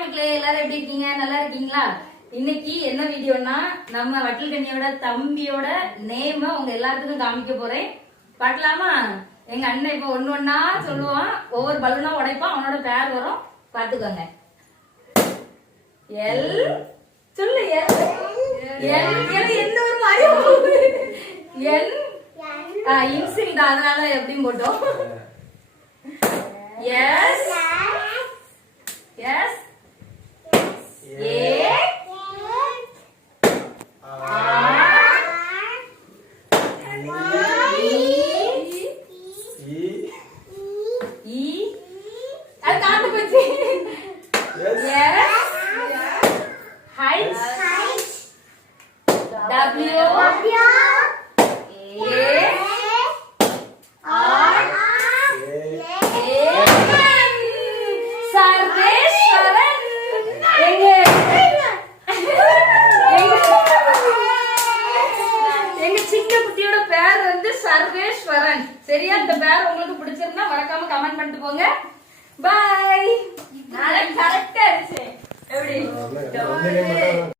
மக்களே, எல்லாரும் எப்படி இருக்கீங்க? நல்லா இருக்கீங்களா? இன்னைக்கு என்ன வீடியோனா, நம்ம வட்டல் கண்ணியோட தம்பியோட நேம உங்க எல்லாத்துக்கும் காமிக்க போறேன். பார்க்கலாமா? எங்க அண்ணன் இப்ப ஒண்ணு ஒண்ணா சொல்லுவான், ஒவ்வொரு பலூனா உடைப்பான், அவனோட பேர் வரும், பாத்துக்கோங்க. எல் சொல்லு. எந்த ஒரு மாதிரி என் இன்சில் தான், அதனால எப்படியும் போட்டோம். எஸ் எஸ் ஏ சர்வேஸ்வரன். சரியா? இந்த பேர் உங்களுக்கு பிடிச்சிருந்தா மறக்காம கமெண்ட் பண்ணிட்டு போங்க. பை. நான் கரெக்ட்டா அடிச்சேன். எப்படி?